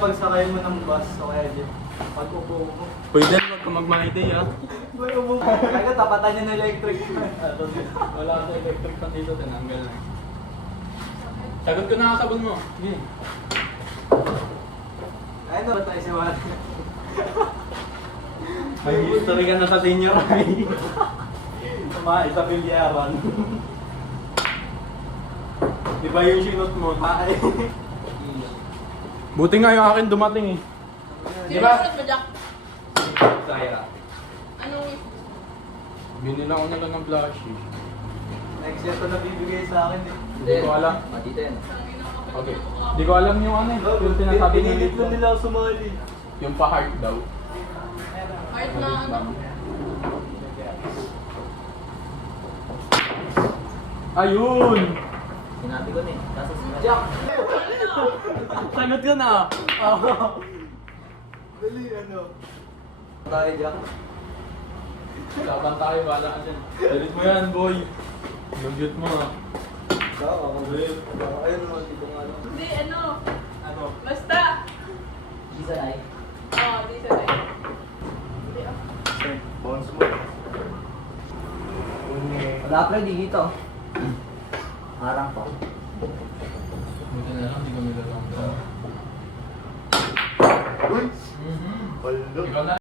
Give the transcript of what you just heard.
Pagsakay mo ng bus o kaya jeep, pag-upo mo. Pwede na wag ka mag-my-day ah. Boy, upo mo. Kaya tapatan niya ng electric. Wala ka sa electric pan dito, tinanggal na. Sagot ko na kasabon mo. Sige. Ay, ba tayo si Juan? May history ka na sa senior high. Isa pilyaran. Di ba yung sinot mo? Ay. Buti nga yung akin dumating eh. Di ba? Mo, Jack? Saya. Anong Binila ko na lang ng blushy. Next year to nabibigay sa akin eh. Hindi ko alam. Matita yan. Okay. Hindi ko alam yung ano eh. Yung sinasabi Pinilit nila. nila ako sumali. Yung pa-heart daw. heart na ano? Ayun! Sinabi ko na eh. Kaso sinabi. Jack! Sagot ka na! Dali, ano? Tayo, Jack. Laban tayo, wala ka dyan. Dalit mo yan, boy. Lugit mo ah. Jack, ako ulit. Ayun naman, dito nga lang. Hindi, ano? Ano? Basta! Isa ay. Oo, di sa tayo. Hindi ah. Bounce mo. Wala pre, di dito. Harang pa. Buti na lang, hindi kami lalong. Uy! Mhm. Baldo. Ikaw na.